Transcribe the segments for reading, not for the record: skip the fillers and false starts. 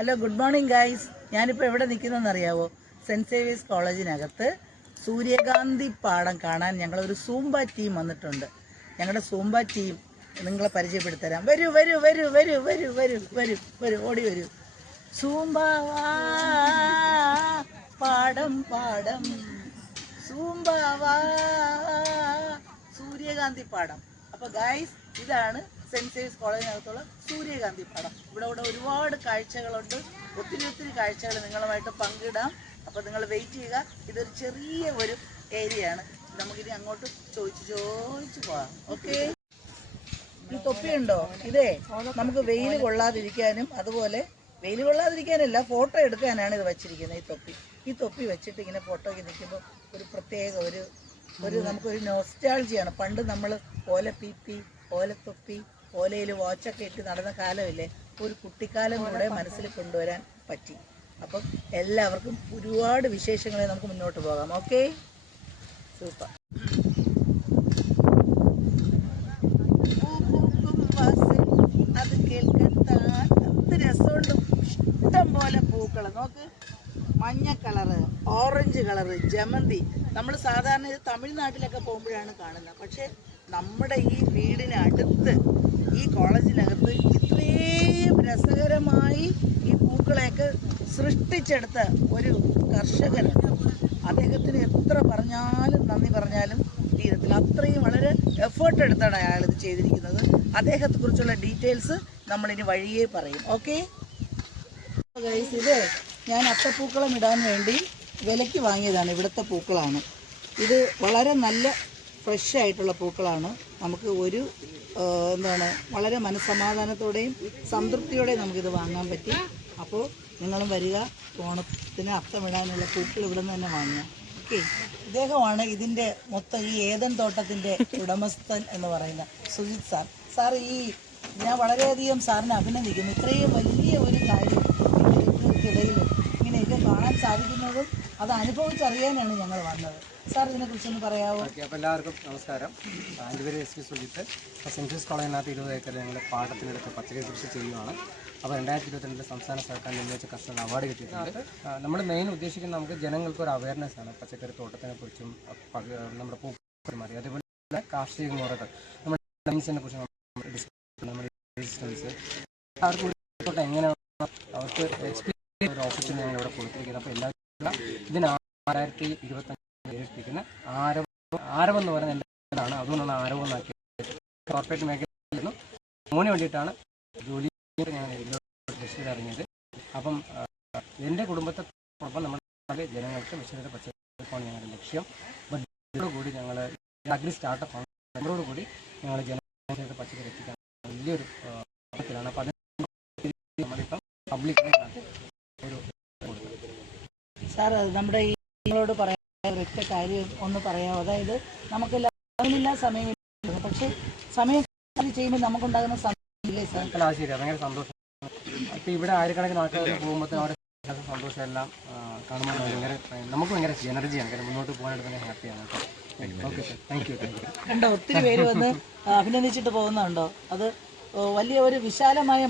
Hello, good morning guys. ഞാനിപ്പോൾ എവിടെ നിൽക്കുന്നതെന്ന് അറിയാവോ? സെൻറ്റ് സേവിയേഴ്സ് കോളേജിനകത്ത് സൂര്യകാന്തി പാടം കാണാൻ ഞങ്ങളൊരു സൂംബ ടീം വന്നിട്ടുണ്ട്. ഞങ്ങളുടെ സൂംബ ടീം നിങ്ങളെ പരിചയപ്പെടുത്തരാം. വരൂ വരൂ വരൂ വരൂ വരൂ വരൂ വരൂ വരൂ ഓടി വരൂ. സൂംബ പാടം പാടം സൂംബ സൂര്യകാന്തി പാടം. അപ്പോൾ ഗൈസ്, ഇതാണ് സെൻറ്റ് സേവിയേഴ്സ് കോളേജിനകത്തുള്ള സൂര്യകാന്തി പാടം. ഇവിടെ ഒരുപാട് കാഴ്ചകളുണ്ട്. ഒത്തിരി കാഴ്ചകൾ നിങ്ങളുമായിട്ട് പങ്കിടാം. അപ്പോൾ നിങ്ങൾ വെയിറ്റ് ചെയ്യുക. ഇതൊരു ചെറിയ ഒരു ഏരിയയാണ്. നമുക്കിനി അങ്ങോട്ട് ചോദിച്ചു പോകാം. ഓക്കെ. ഈ തൊപ്പിയുണ്ടോ? ഇതേ നമുക്ക് വെയിൽ കൊള്ളാതിരിക്കാനും അതുപോലെ വെയിൽ കൊള്ളാതിരിക്കാനല്ല, ഫോട്ടോ എടുക്കാനാണ് ഇത് വച്ചിരിക്കുന്നത്. ഈ തൊപ്പി വെച്ചിട്ട് ഇങ്ങനെ ഫോട്ടോയ്ക്ക് നിൽക്കുമ്പോൾ ഒരു പ്രത്യേക ഒരു നമുക്കൊരു നോസ്റ്റാൾജിയാണ്. പണ്ട് നമ്മൾ ഓലപ്പീപ്പി, ഓലത്തൊപ്പി, ഓലയിൽ വാച്ചൊക്കെ ഇട്ട് നടന്ന കാലമില്ലേ, ഒരു കുട്ടിക്കാലം കൂടെ മനസ്സിൽ കൊണ്ടുവരാൻ പറ്റി. അപ്പം എല്ലാവർക്കും ഒരുപാട് വിശേഷങ്ങളെ നമുക്ക് മുന്നോട്ട് പോകാം. Okay, super. അത് കേൾക്കാൻ എന്ത് രസമുണ്ട്. ഇഷ്ടം പോലെ പൂക്കൾ നോക്ക്. മഞ്ഞ കളറ്, ഓറഞ്ച് കളറ്, ജമന്തി. നമ്മൾ സാധാരണ ഇത് തമിഴ്നാട്ടിലൊക്കെ പോകുമ്പോഴാണ് കാണുന്നത്. പക്ഷേ നമ്മുടെ ഈ വീടിനടുത്ത് ഈ കോളേജിനകത്ത് ഇത്രയും രസകരമായി ഈ പൂക്കളെയൊക്കെ സൃഷ്ടിച്ചെടുത്ത ഒരു കർഷകനുണ്ട്. അദ്ദേഹത്തിന് എത്ര പറഞ്ഞാലും നന്ദി പറഞ്ഞാലും തീരത്തില്ല. അത്രയും വളരെ എഫേർട്ട് എടുത്താണ് അയാൾ ഇത് ചെയ്തിരിക്കുന്നത്. അദ്ദേഹത്തെക്കുറിച്ചുള്ള ഡീറ്റെയിൽസ് നമ്മളിനി വഴിയേ പറയും. ഓക്കെ ഗൈസ്, ഇത് ഞാൻ അത്തപ്പൂക്കളം ഇടാൻ വേണ്ടി വിലയ്ക്ക് വാങ്ങിയതാണ്. ഇവിടുത്തെ പൂക്കളാണ് ഇത്. വളരെ നല്ല ഫ്രഷ് ആയിട്ടുള്ള പൂക്കളാണ്. നമുക്ക് വളരെ മനസ്സമാധാനത്തോടെയും സംതൃപ്തിയോടെയും നമുക്കിത് വാങ്ങാൻ പറ്റി. അപ്പോൾ നിങ്ങളും വരിക. ഓണത്തിന് അത്തമിടാനുള്ള പൂക്കൾ ഇവിടെ നിന്ന് തന്നെ വാങ്ങുക. ഓക്കെ. ഇദ്ദേഹമാണ് ഇതിൻ്റെ മൊത്തം ഈ ഏദൻ തോട്ടത്തിൻ്റെ ഉടമസ്ഥൻ എന്ന് പറയുന്ന സുജിത് സാർ. സാർ, ഞാൻ വളരെയധികം സാറിനെ അഭിനന്ദിക്കുന്നു. ഇത്രയും വലിയ ഒരു കാര്യം ഇടയിൽ ഇങ്ങനെയൊക്കെ കാണാൻ സാധിക്കുന്നതും അത് അനുഭവിച്ചറിയാനാണ് ഞങ്ങൾ വന്നത്. സാർ, ഇതിനെക്കുറിച്ചൊന്ന് പറയാമോ? ഓക്കെ. അപ്പോൾ എല്ലാവർക്കും നമസ്കാരം. എൻ്റെ പേര് എസ് പി സുജിത്ത്. അപ്പോൾ സെൻറ്റ് ജോസഫ് കോളേജിനകത്ത് 20 ഏക്കർ ഞങ്ങൾ പാടത്തിനെടുത്ത് പച്ചക്കറി കൃഷി ചെയ്യുവാണ്. അപ്പോൾ 2022 സംസ്ഥാന സർക്കാർ നിർമ്മിച്ച കർഷക അവാർഡ് കിട്ടിയിട്ടുണ്ട്. നമ്മൾ മെയിൻ ഉദ്ദേശിക്കുന്നത് നമുക്ക് ജനങ്ങൾക്ക് ഒരു അവയർനെസ് ആണ്. പച്ചക്കറി തോട്ടത്തിനെ കുറിച്ചും നമ്മുടെ പൂക്കൾ മാറി, അതേപോലെ കാർഷിക മുറകൾ, നമ്മുടെ ഡൈൻസിനെ കുറിച്ച് നമ്മുടെ അവർക്ക് എങ്ങനെയാണ് അവർക്ക് എക്സ്പീരിയൻസ് ഒരു ഓപ്പർച്യൂണിറ്റി ഞങ്ങൾ ഇവിടെ കൊടുത്തിരിക്കുന്നത്. അപ്പോൾ എല്ലാവരും ഇതിന് 2025 പേരിട്ടിരിക്കുന്ന ആരവം എന്ന് പറയുന്ന എല്ലാതാണ്. അതുകൊണ്ടാണ് ആരവം എന്നാക്കിയത്. കോർപ്പറേറ്റ് മേഖലയിൽ നിന്നും മോന് വേണ്ടിയിട്ടാണ് ജോലി ഞാൻ രജിസ്റ്റർ അറിഞ്ഞത്. അപ്പം എൻ്റെ കുടുംബത്തോടൊപ്പം നമ്മുടെ ജനങ്ങൾക്ക് വിശദ പച്ചക്കറിപ്പാണ് ഞങ്ങളുടെ ലക്ഷ്യം. അപ്പം ഇതോടുകൂടി ഞങ്ങൾ അഗ്രി സ്റ്റാർട്ടപ്പ് ആണ്. നമ്മളോടുകൂടി ഞങ്ങൾ ജനങ്ങൾക്ക് പച്ചക്കറി എത്തിക്കാൻ വലിയൊരു ത്തിലാണ്. അപ്പം അതിന് നമ്മളിപ്പം പബ്ലിക്കിനെ ഒരു സാർ, നമ്മുടെ ഈ നിങ്ങളോട് പറയാൻ ഒരൊറ്റ കാര്യം ഒന്ന് പറയാമോ? അതായത് നമുക്ക് ലൈനില്ല, സമയമില്ല. പക്ഷേ സമയം ചെയ്യുമ്പോൾ നമുക്കുണ്ടാകുന്ന സമയമില്ലേ സാർ? ശരി, ഭയങ്കര സന്തോഷം. ഇപ്പോൾ ഇവിടെ ആയിരക്കണക്കിന് ആൾക്കാർ പോകുമ്പോഴത്തേനും അവരുടെ സന്തോഷം എല്ലാം കാണുമ്പോൾ നമുക്ക് ഭയങ്കര എനർജിയാണ്. കാരണം മുന്നോട്ട് പോകാനായിട്ട് തന്നെ ഹാപ്പിയാണ്. Okay sir, thank you. കണ്ടോ, ഒത്തിരി പേര് വന്ന് അഭിനന്ദിച്ചിട്ട് പോകുന്നുണ്ടോ? അത് വലിയ ഒരു വിശാലമായ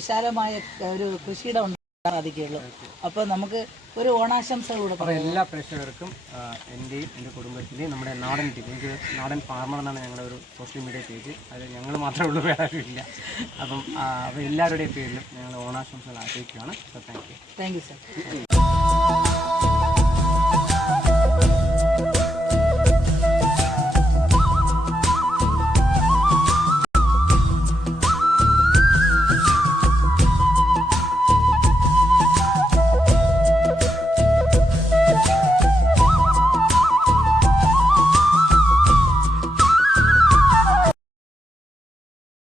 വിശാലമായ ഒരു കൃഷിയിടം സാധിക്കുള്ളൂ. അപ്പോൾ നമുക്ക് ഒരു ഓണാശംസകൾ കൂടെ പറയാം എല്ലാ പ്രേക്ഷകർക്കും. എൻ്റെയും എൻ്റെ കുടുംബത്തിൻ്റെയും നമ്മുടെ നാടൻ ടീം, എനിക്ക് നാടൻ ഫാർമർ എന്നാണ് ഞങ്ങളുടെ ഒരു സോഷ്യൽ മീഡിയ പേജ്. അത് ഞങ്ങൾ മാത്രമേ ഉള്ളൂ, വേറെ ആരുമില്ല. അപ്പം എല്ലാവരുടെയും പേരിലും ഞങ്ങൾ ഓണാശംസകൾ അറിയിക്കുകയാണ്. So thank you. സാർ.